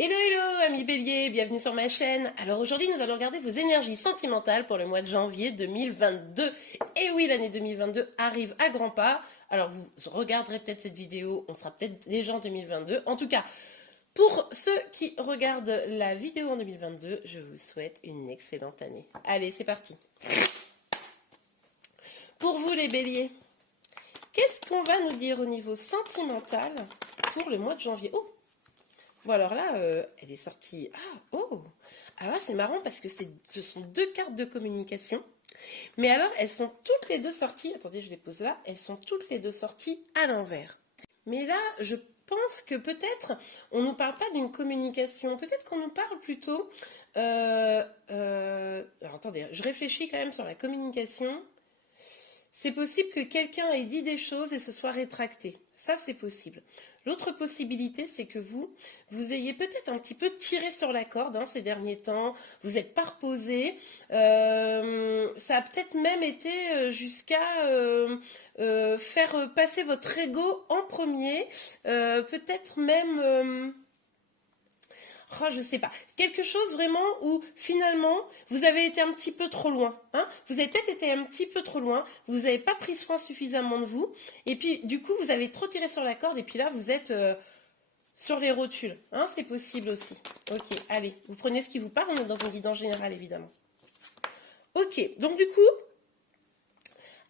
Hello hello amis béliers, bienvenue sur ma chaîne. Alors aujourd'hui nous allons regarder vos énergies sentimentales pour le mois de janvier 2022. Et oui, l'année 2022 arrive à grands pas. Alors vous regarderez peut-être cette vidéo, on sera peut-être déjà en 2022. En tout cas, pour ceux qui regardent la vidéo en 2022, je vous souhaite une excellente année. Allez, c'est parti. Pour vous les béliers, qu'est-ce qu'on va nous dire au niveau sentimental pour le mois de janvier? Oh, bon, alors là, elle est sortie. Ah, oh! Alors là, c'est marrant parce que ce sont deux cartes de communication. Mais alors, elles sont toutes les deux sorties. Attendez, je les pose là. Elles sont toutes les deux sorties à l'envers. Mais là, je pense que peut-être on ne nous parle pas d'une communication. Peut-être qu'on nous parle plutôt. Alors attendez, je réfléchis quand même sur la communication. C'est possible que quelqu'un ait dit des choses et se soit rétracté. Ça, c'est possible. L'autre possibilité, c'est que vous ayez peut-être un petit peu tiré sur la corde ces derniers temps. Vous n'êtes pas reposé. Ça a peut-être même été jusqu'à faire passer votre ego en premier. Peut-être même... Oh, je sais pas. Quelque chose vraiment où finalement vous avez été un petit peu trop loin. Vous avez peut-être été un petit peu trop loin. Vous n'avez pas pris soin suffisamment de vous. Et puis du coup vous avez trop tiré sur la corde. Et puis là vous êtes sur les rotules. C'est possible aussi. Ok, allez. Vous prenez ce qui vous parle. On est dans une guidance générale évidemment. Ok, donc du coup...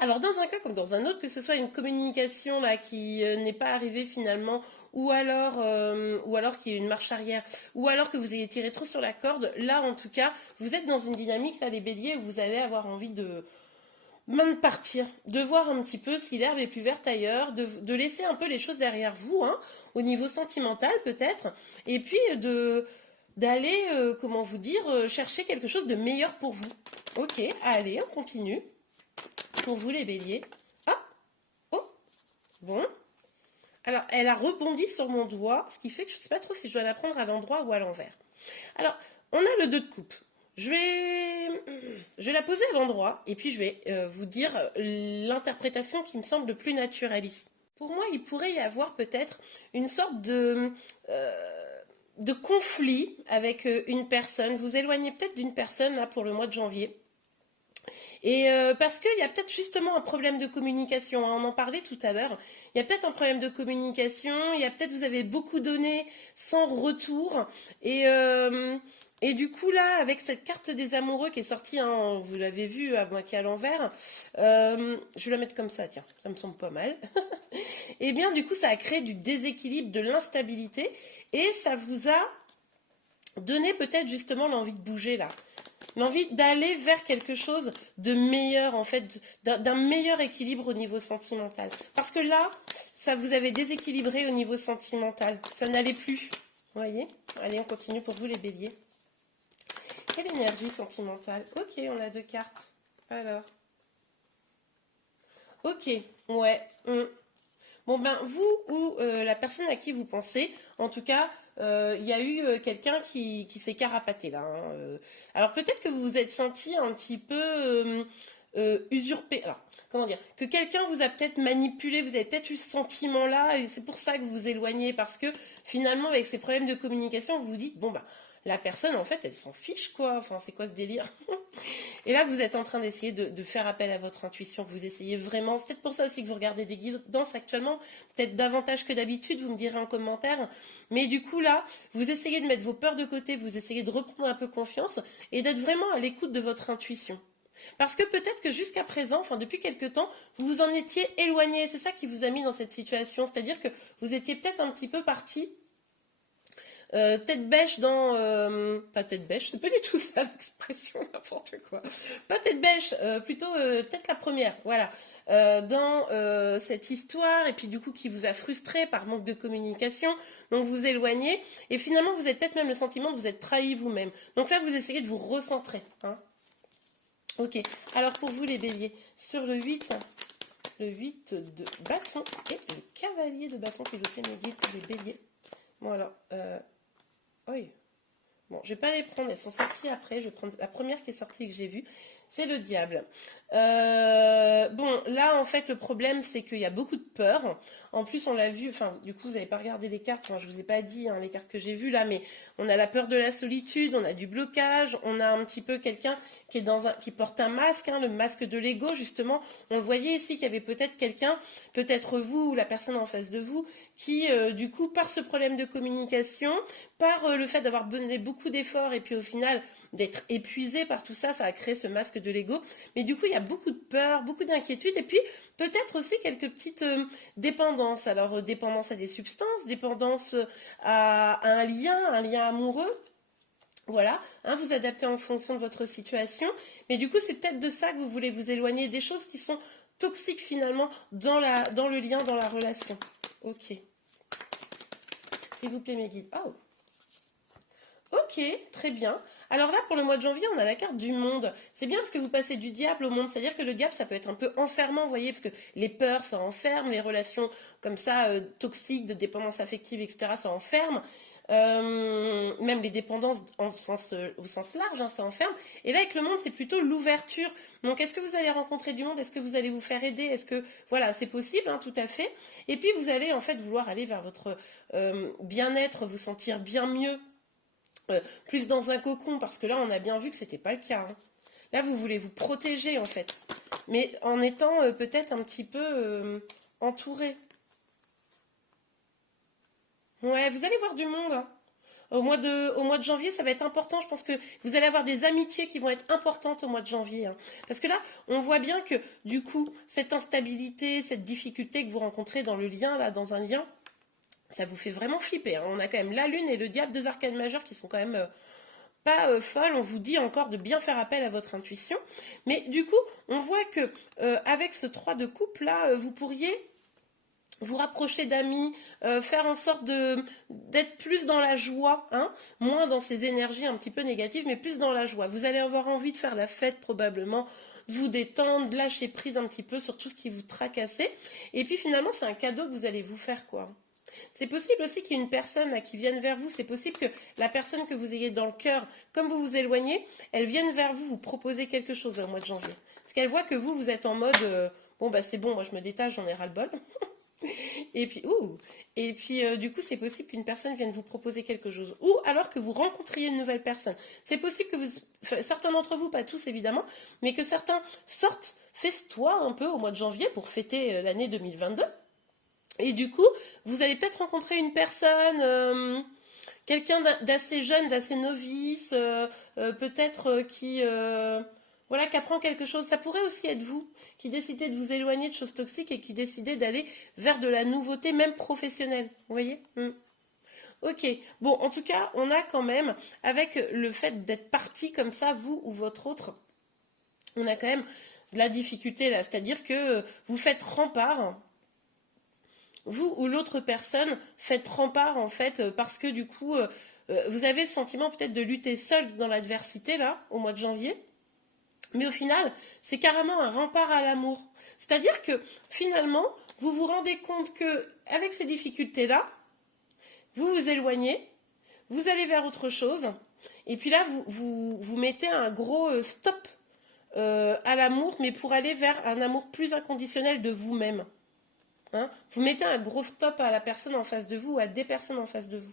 Alors dans un cas comme dans un autre, que ce soit une communication là qui n'est pas arrivée finalement, ou alors qu'il y ait une marche arrière, ou alors que vous ayez tiré trop sur la corde, là en tout cas, vous êtes dans une dynamique là les béliers où vous allez avoir envie de même partir, de voir un petit peu si l'herbe est plus verte ailleurs, de laisser un peu les choses derrière vous, au niveau sentimental peut-être, et puis d'aller, comment vous dire, chercher quelque chose de meilleur pour vous. Ok, allez, on continue. Pour vous les béliers. Ah, oh, bon. Alors, elle a rebondi sur mon doigt, ce qui fait que je ne sais pas trop si je dois la prendre à l'endroit ou à l'envers. Alors, on a le 2 de coupe. Je vais la poser à l'endroit et puis je vais vous dire l'interprétation qui me semble le plus naturelle ici. Pour moi, il pourrait y avoir peut-être une sorte de conflit avec une personne. Vous éloignez peut-être d'une personne là pour le mois de janvier. Et parce qu'il y a peut-être justement un problème de communication, on en parlait tout à l'heure, il y a peut-être un problème de communication, il y a peut-être vous avez beaucoup donné sans retour, et du coup là, avec cette carte des amoureux qui est sortie, vous l'avez vu à moitié à l'envers, je vais la mettre comme ça, tiens, ça me semble pas mal, et bien du coup ça a créé du déséquilibre, de l'instabilité, et ça vous a donné peut-être justement l'envie de bouger là. L'envie d'aller vers quelque chose de meilleur, en fait, d'un meilleur équilibre au niveau sentimental. Parce que là, ça vous avait déséquilibré au niveau sentimental. Ça n'allait plus. Vous voyez? Allez, on continue pour vous les béliers. Quelle énergie sentimentale? Ok, on a 2 cartes. Alors. Ok, ouais. Bon ben, vous ou la personne à qui vous pensez, en tout cas, il y a eu quelqu'un qui s'est carapaté là. Alors peut-être que vous vous êtes senti un petit peu usurpé. Alors, comment dire? Que quelqu'un vous a peut-être manipulé, vous avez peut-être eu ce sentiment-là, et c'est pour ça que vous vous éloignez, parce que finalement, avec ces problèmes de communication, vous vous dites, bon ben, la personne, en fait, elle s'en fiche, quoi. Enfin, c'est quoi ce délire? Et là, vous êtes en train d'essayer de faire appel à votre intuition. Vous essayez vraiment. C'est peut-être pour ça aussi que vous regardez des guidances actuellement. Peut-être davantage que d'habitude, vous me direz en commentaire. Mais du coup, là, vous essayez de mettre vos peurs de côté. Vous essayez de reprendre un peu confiance et d'être vraiment à l'écoute de votre intuition. Parce que peut-être que jusqu'à présent, enfin depuis quelque temps, vous vous en étiez éloigné. C'est ça qui vous a mis dans cette situation. C'est-à-dire que vous étiez peut-être un petit peu parti tête bêche dans... pas tête bêche, c'est pas du tout ça l'expression, n'importe quoi. Pas tête bêche, plutôt tête la première, voilà. Dans cette histoire, et puis du coup qui vous a frustré par manque de communication, donc vous éloignez, et finalement vous avez peut-être même le sentiment de vous être trahi vous-même. Donc là vous essayez de vous recentrer. Ok, alors pour vous les béliers, sur le 8 de bâton et le cavalier de bâton, s'il vous plaît, mes guides pour les béliers. Bon alors, oui. Bon, je vais pas les prendre, elles sont sorties après. Je vais prendre la première qui est sortie et que j'ai vue. C'est le diable. Bon, là, en fait, le problème, c'est qu'il y a beaucoup de peur. En plus, on l'a vu, enfin, du coup, vous n'avez pas regardé les cartes, enfin, je vous ai pas dit hein, les cartes que j'ai vues là, mais on a la peur de la solitude, on a du blocage, on a un petit peu quelqu'un qui est qui porte un masque, hein, le masque de l'ego, justement. On le voyait ici qu'il y avait peut-être quelqu'un, peut-être vous ou la personne en face de vous, qui, du coup, par ce problème de communication, par le fait d'avoir donné beaucoup d'efforts et puis au final d'être épuisé par tout ça, ça a créé ce masque de l'ego. Mais du coup, il y a beaucoup de peur, beaucoup d'inquiétude, et puis peut-être aussi quelques petites dépendances. Alors, dépendance à des substances, dépendance à un lien amoureux. Voilà, hein, vous adaptez en fonction de votre situation. Mais du coup, c'est peut-être de ça que vous voulez vous éloigner, des choses qui sont toxiques finalement dans le lien, dans la relation. Ok. S'il vous plaît, mes guides. Oh. Ok, très bien. Alors là, pour le mois de janvier, on a la carte du monde. C'est bien parce que vous passez du diable au monde. C'est-à-dire que le diable, ça peut être un peu enfermant, vous voyez, parce que les peurs, ça enferme, les relations comme ça, toxiques, de dépendance affective, etc., ça enferme. Même les dépendances au sens large, hein, ça enferme. Et là, avec le monde, c'est plutôt l'ouverture. Donc, est-ce que vous allez rencontrer du monde? Est-ce que vous allez vous faire aider? Est-ce que, voilà, c'est possible, hein, tout à fait. Et puis, vous allez, en fait, vouloir aller vers votre bien-être, vous sentir bien mieux. Plus dans un cocon, parce que là, on a bien vu que c'était pas le cas. Hein. Là, vous voulez vous protéger, en fait. Mais en étant peut-être un petit peu entouré. Ouais, vous allez voir du monde. Hein. Au mois de janvier, ça va être important. Je pense que vous allez avoir des amitiés qui vont être importantes au mois de janvier. Hein. Parce que là, on voit bien que, du coup, cette instabilité, cette difficulté que vous rencontrez dans le lien, là, dans un lien, ça vous fait vraiment flipper. Hein. On a quand même la lune et le diable, deux arcanes majeures qui sont quand même pas folles. On vous dit encore de bien faire appel à votre intuition. Mais du coup, on voit que avec ce 3 de coupe là, vous pourriez vous rapprocher d'amis, faire en sorte d'être plus dans la joie, hein, moins dans ces énergies un petit peu négatives, mais plus dans la joie. Vous allez avoir envie de faire la fête probablement, de vous détendre, de lâcher prise un petit peu sur tout ce qui vous tracassait. Et puis finalement, c'est un cadeau que vous allez vous faire, quoi. C'est possible aussi qu'il y ait une personne là, qui vienne vers vous. C'est possible que la personne que vous ayez dans le cœur, comme vous vous éloignez, elle vienne vers vous, vous proposer quelque chose au mois de janvier. Parce qu'elle voit que vous êtes en mode bon, bah c'est bon, moi je me détache, j'en ai ras-le-bol. Et puis, du coup, c'est possible qu'une personne vienne vous proposer quelque chose. Ou alors que vous rencontriez une nouvelle personne. C'est possible que certains d'entre vous, pas tous évidemment, mais que certains sortent, festoient un peu au mois de janvier pour fêter l'année 2022. Et du coup, vous allez peut-être rencontrer une personne, quelqu'un d'assez jeune, d'assez novice, peut-être qui, voilà, qui apprend quelque chose. Ça pourrait aussi être vous, qui décidez de vous éloigner de choses toxiques et qui décidez d'aller vers de la nouveauté, même professionnelle. Vous voyez Ok. Bon, en tout cas, on a quand même, avec le fait d'être parti comme ça, vous ou votre autre, on a quand même de la difficulté là. C'est-à-dire que vous faites rempart. Vous ou l'autre personne faites rempart en fait parce que du coup vous avez le sentiment peut-être de lutter seul dans l'adversité là au mois de janvier, mais au final c'est carrément un rempart à l'amour. C'est-à-dire que finalement vous vous rendez compte que avec ces difficultés là vous vous éloignez, vous allez vers autre chose et puis là vous mettez un gros stop à l'amour, mais pour aller vers un amour plus inconditionnel de vous-même. Hein, vous mettez un gros stop à la personne en face de vous ou à des personnes en face de vous.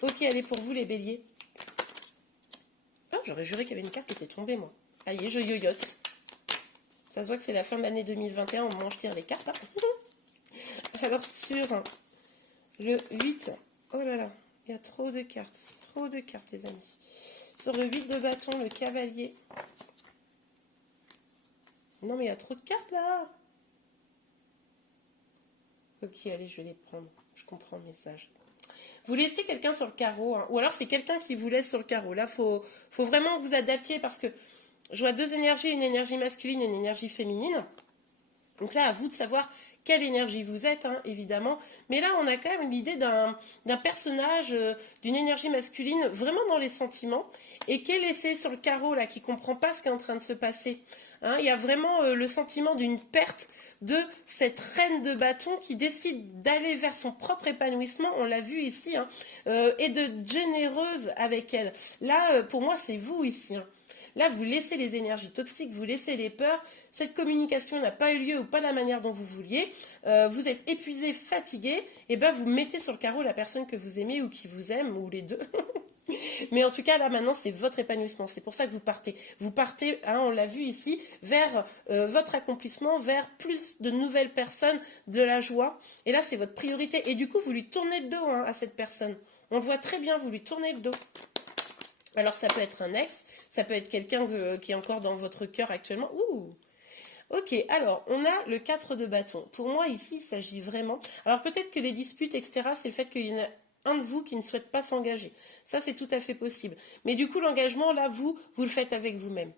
Ok, allez pour vous les béliers. Ah, j'aurais juré qu'il y avait une carte qui était tombée, moi. Allez, je yoyote. Ça se voit que c'est la fin de l'année 2021, on mange tire les cartes. Hein. Alors sur le 8, oh là là, il y a trop de cartes. Trop de cartes, les amis. Sur le 8 de bâton, le cavalier. Non, mais il y a trop de cartes, là. Ok, allez, je vais les prendre. Je comprends le message. Vous laissez quelqu'un sur le carreau, hein, ou alors c'est quelqu'un qui vous laisse sur le carreau. Là, faut vraiment que vous adaptiez parce que je vois deux énergies, une énergie masculine et une énergie féminine. Donc là, à vous de savoir quelle énergie vous êtes, hein, évidemment. Mais là, on a quand même l'idée d'un personnage, d'une énergie masculine, vraiment dans les sentiments, et qui est laissé sur le carreau, là, qui ne comprend pas ce qui est en train de se passer. Hein, il y a vraiment le sentiment d'une perte de cette reine de bâton qui décide d'aller vers son propre épanouissement, on l'a vu ici, hein, et de généreuse avec elle. Là, pour moi, c'est vous ici. Hein. Là, vous laissez les énergies toxiques, vous laissez les peurs. Cette communication n'a pas eu lieu ou pas de la manière dont vous vouliez. Vous êtes épuisé, fatigué. Et ben, vous mettez sur le carreau la personne que vous aimez ou qui vous aime, ou les deux. Mais en tout cas, là, maintenant, c'est votre épanouissement. C'est pour ça que vous partez. Vous partez, hein, on l'a vu ici, vers votre accomplissement, vers plus de nouvelles personnes, de la joie. Et là, c'est votre priorité. Et du coup, vous lui tournez le dos, hein, à cette personne. On le voit très bien, vous lui tournez le dos. Alors, ça peut être un ex, ça peut être quelqu'un qui est encore dans votre cœur actuellement. Ouh! Ok, alors, on a le 4 de bâton. Pour moi, ici, il s'agit vraiment... Alors, peut-être que les disputes, etc., c'est le fait qu'il y en a un de vous qui ne souhaite pas s'engager. Ça, c'est tout à fait possible. Mais du coup, l'engagement, là, vous le faites avec vous-même.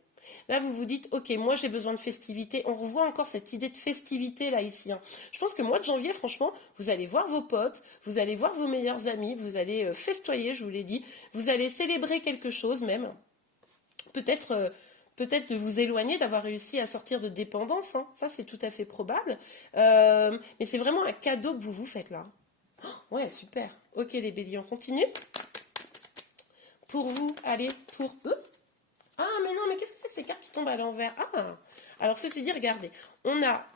Là, vous vous dites, ok, moi, j'ai besoin de festivité. On revoit encore cette idée de festivité, là, ici. Hein. Je pense que mois de janvier, franchement, vous allez voir vos potes, vous allez voir vos meilleurs amis, vous allez festoyer, je vous l'ai dit. Vous allez célébrer quelque chose, même. Peut-être... Peut-être de vous éloigner, d'avoir réussi à sortir de dépendance, hein. Ça c'est tout à fait probable. Mais c'est vraiment un cadeau que vous vous faites là. Oh, ouais, super. Ok les béliers, on continue. Pour vous, allez, pour eux. Ah mais non, mais qu'est-ce que c'est que ces cartes qui tombent à l'envers? Ah, alors ceci dit, regardez, on a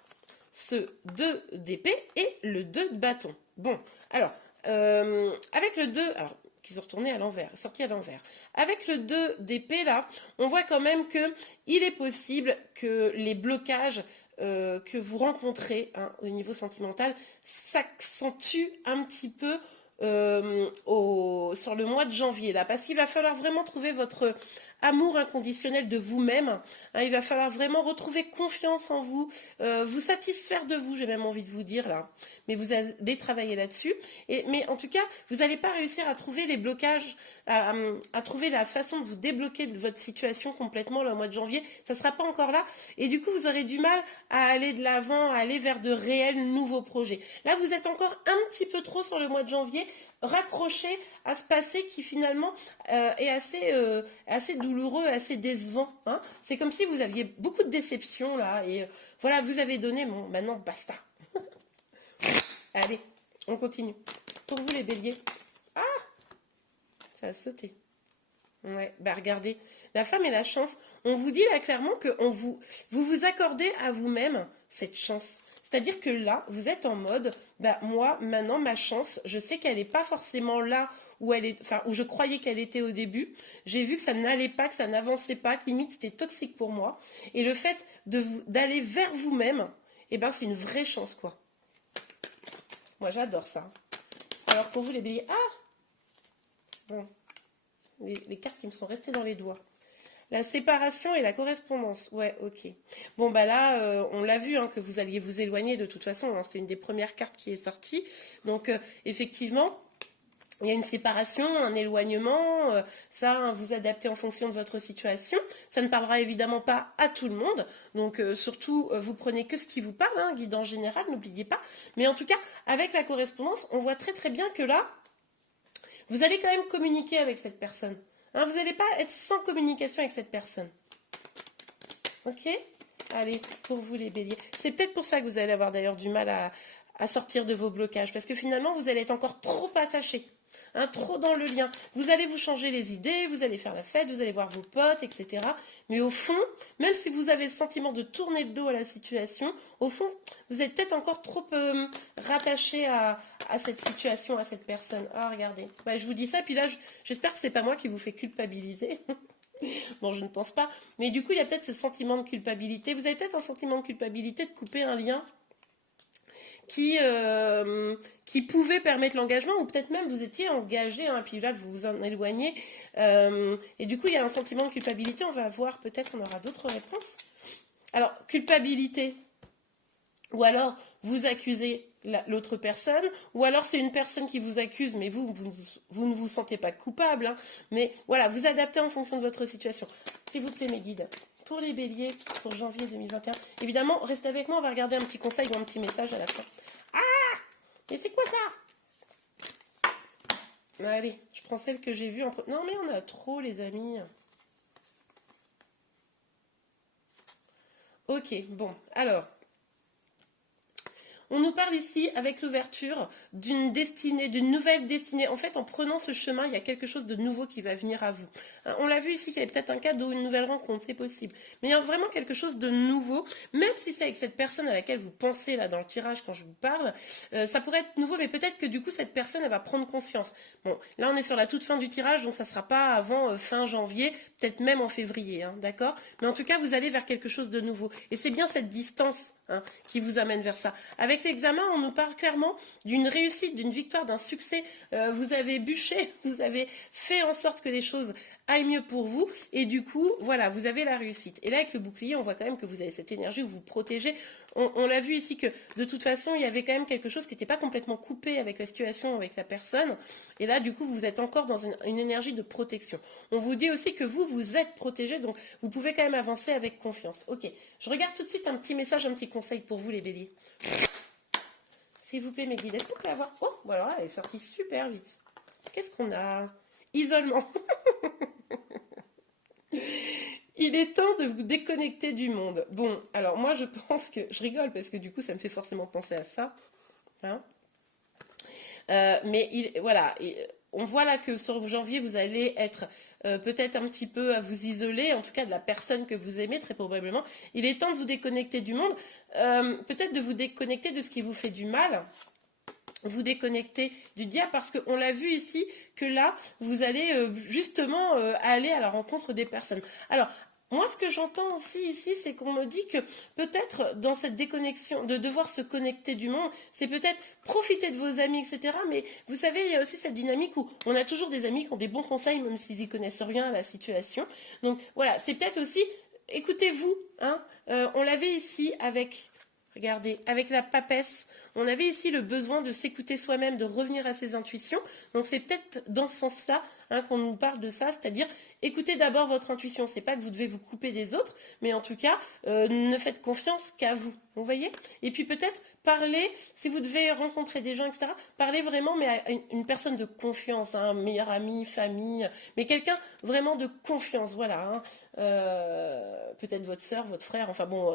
ce 2 d'épée et le 2 de bâton. Bon, alors, avec le 2... Alors, qui sont retournés à l'envers, sortis à l'envers. Avec le 2 d'épée, là, on voit quand même que il est possible que les blocages que vous rencontrez, hein, au niveau sentimental s'accentuent un petit peu sur le mois de janvier, là, parce qu'il va falloir vraiment trouver votre amour inconditionnel de vous-même. Hein, il va falloir vraiment retrouver confiance en vous, vous satisfaire de vous, j'ai même envie de vous dire là. Mais vous allez travailler là-dessus. Mais en tout cas, vous n'allez pas réussir à trouver les blocages, à trouver la façon de vous débloquer de votre situation complètement le mois de janvier. Ça ne sera pas encore là. Et du coup, vous aurez du mal à aller de l'avant, à aller vers de réels nouveaux projets. Là, vous êtes encore un petit peu trop sur le mois de janvier, raccroché à ce passé qui finalement est assez douloureux, assez décevant. Hein. C'est comme si vous aviez beaucoup de déceptions là. Et voilà, vous avez donné, bon, maintenant basta. Allez, on continue. Pour vous les béliers. Ah, ça a sauté. Ouais, bah regardez, la femme et la chance. On vous dit là clairement que vous vous accordez à vous-même cette chance. C'est-à-dire que là, vous êtes en mode, bah moi, maintenant, ma chance, je sais qu'elle n'est pas forcément là où elle est, enfin, où je croyais qu'elle était au début. J'ai vu que ça n'allait pas, que ça n'avançait pas, que limite c'était toxique pour moi. Et le fait d'aller vers vous-même, eh ben, c'est une vraie chance, quoi. Moi, j'adore ça. Alors, pour vous, les béliers, bon, les cartes qui me sont restées dans les doigts. La séparation et la correspondance. Ouais, ok. Bon, bah là, on l'a vu, hein, que vous alliez vous éloigner de toute façon. Hein, c'était une des premières cartes qui est sortie. Donc, effectivement, il y a une séparation, un éloignement. Ça, hein, vous adaptez en fonction de votre situation. Ça ne parlera évidemment pas à tout le monde. Donc, surtout, vous prenez que ce qui vous parle, hein, guide en général, n'oubliez pas. Mais en tout cas, avec la correspondance, on voit très très bien que là, vous allez quand même communiquer avec cette personne. Hein, vous n'allez pas être sans communication avec cette personne. Ok? Allez, pour vous les béliers. C'est peut-être pour ça que vous allez avoir d'ailleurs du mal à sortir de vos blocages. Parce que finalement, vous allez être encore trop attachés. Hein, trop dans le lien. Vous allez vous changer les idées, vous allez faire la fête, vous allez voir vos potes, etc. Mais au fond, même si vous avez le sentiment de tourner le dos à la situation, au fond, vous êtes peut-être encore trop rattaché à cette situation, à cette personne. Ah, regardez. Bah, je vous dis ça, puis là, j'espère que c'est pas moi qui vous fait culpabiliser. Bon, je ne pense pas. Mais du coup, il y a peut-être ce sentiment de culpabilité. Vous avez peut-être un sentiment de culpabilité de couper un lien qui pouvait permettre l'engagement, ou peut-être même vous étiez engagé, hein, puis là vous vous en éloignez, et du coup il y a un sentiment de culpabilité. On va voir, peut-être on aura d'autres réponses. Alors, culpabilité, ou alors vous accusez l'autre personne, ou alors c'est une personne qui vous accuse, mais vous ne vous sentez pas coupable, hein, mais voilà, vous adaptez en fonction de votre situation. S'il vous plaît mes guides, pour les béliers, pour janvier 2021, évidemment, restez avec moi, on va regarder un petit conseil ou un petit message à la fin. Ah! Mais c'est quoi ça? Allez, je prends celle que j'ai vue en... Non mais on a trop les amis. Ok, bon, alors... On nous parle ici avec l'ouverture d'une destinée, d'une nouvelle destinée. En fait, en prenant ce chemin, il y a quelque chose de nouveau qui va venir à vous. On l'a vu ici, il y avait peut-être un cadeau, une nouvelle rencontre, c'est possible. Mais il y a vraiment quelque chose de nouveau, même si c'est avec cette personne à laquelle vous pensez là dans le tirage quand je vous parle, ça pourrait être nouveau, mais peut-être que du coup cette personne elle va prendre conscience. Bon, là on est sur la toute fin du tirage, donc ça ne sera pas avant fin janvier, peut-être même en février, hein, d'accord? Mais en tout cas, vous allez vers quelque chose de nouveau. Et c'est bien cette distance qui vous amène vers ça. Avec l'examen, on nous parle clairement d'une réussite, d'une victoire, d'un succès. Vous avez bûché, vous avez fait en sorte que les choses aille mieux pour vous et du coup voilà vous avez la réussite. Et là avec le bouclier on voit quand même que vous avez cette énergie où vous protégez. On l'a vu ici que de toute façon il y avait quand même quelque chose qui n'était pas complètement coupé avec la situation, avec la personne, et là du coup vous êtes encore dans une énergie de protection. On vous dit aussi que vous êtes protégé, donc vous pouvez quand même avancer avec confiance. Ok, je regarde tout de suite un petit message, un petit conseil pour vous les béliers. S'il vous plaît mes guides, est-ce qu'on peut avoir... Oh voilà, elle est sortie super vite. Qu'est-ce qu'on a? Isolement. Il est temps de vous déconnecter du monde. Bon, alors moi je pense que... Je rigole parce que du coup ça me fait forcément penser à ça. Hein, voilà, on voit là que sur janvier vous allez être peut-être un petit peu à vous isoler, en tout cas de la personne que vous aimez très probablement. Il est temps de vous déconnecter du monde, peut-être de vous déconnecter de ce qui vous fait du mal. Vous déconnecter du diable parce qu'on l'a vu ici que là vous allez justement aller à la rencontre des personnes. Alors moi ce que j'entends aussi ici c'est qu'on me dit que peut-être dans cette déconnexion de devoir se connecter du monde, c'est peut-être profiter de vos amis etc, mais vous savez il y a aussi cette dynamique où on a toujours des amis qui ont des bons conseils même s'ils y connaissent rien à la situation. Donc voilà, c'est peut-être aussi écoutez-vous, hein, on l'avait ici avec... Regardez, avec la papesse, on avait ici le besoin de s'écouter soi-même, de revenir à ses intuitions. Donc c'est peut-être dans ce sens-là qu'on nous parle de ça, c'est-à-dire écoutez d'abord votre intuition. C'est pas que vous devez vous couper des autres, mais en tout cas, ne faites confiance qu'à vous. Vous voyez? Et puis peut-être parler, si vous devez rencontrer des gens, etc., parlez vraiment, mais à une personne de confiance, un meilleur ami, famille, mais quelqu'un vraiment de confiance, voilà. Peut-être votre soeur, votre frère, enfin bon...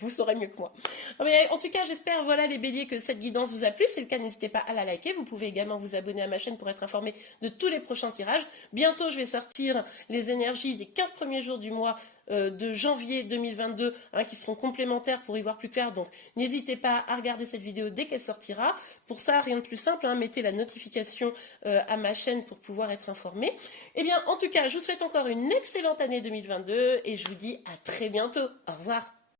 Vous saurez mieux que moi. Mais en tout cas, j'espère, voilà les béliers, que cette guidance vous a plu. Si c'est le cas, n'hésitez pas à la liker. Vous pouvez également vous abonner à ma chaîne pour être informé de tous les prochains tirages. Bientôt, je vais sortir les énergies des 15 premiers jours du mois de janvier 2022 qui seront complémentaires pour y voir plus clair. Donc, n'hésitez pas à regarder cette vidéo dès qu'elle sortira. Pour ça, rien de plus simple, mettez la notification à ma chaîne pour pouvoir être informé. Eh bien, en tout cas, je vous souhaite encore une excellente année 2022 et je vous dis à très bientôt. Au revoir.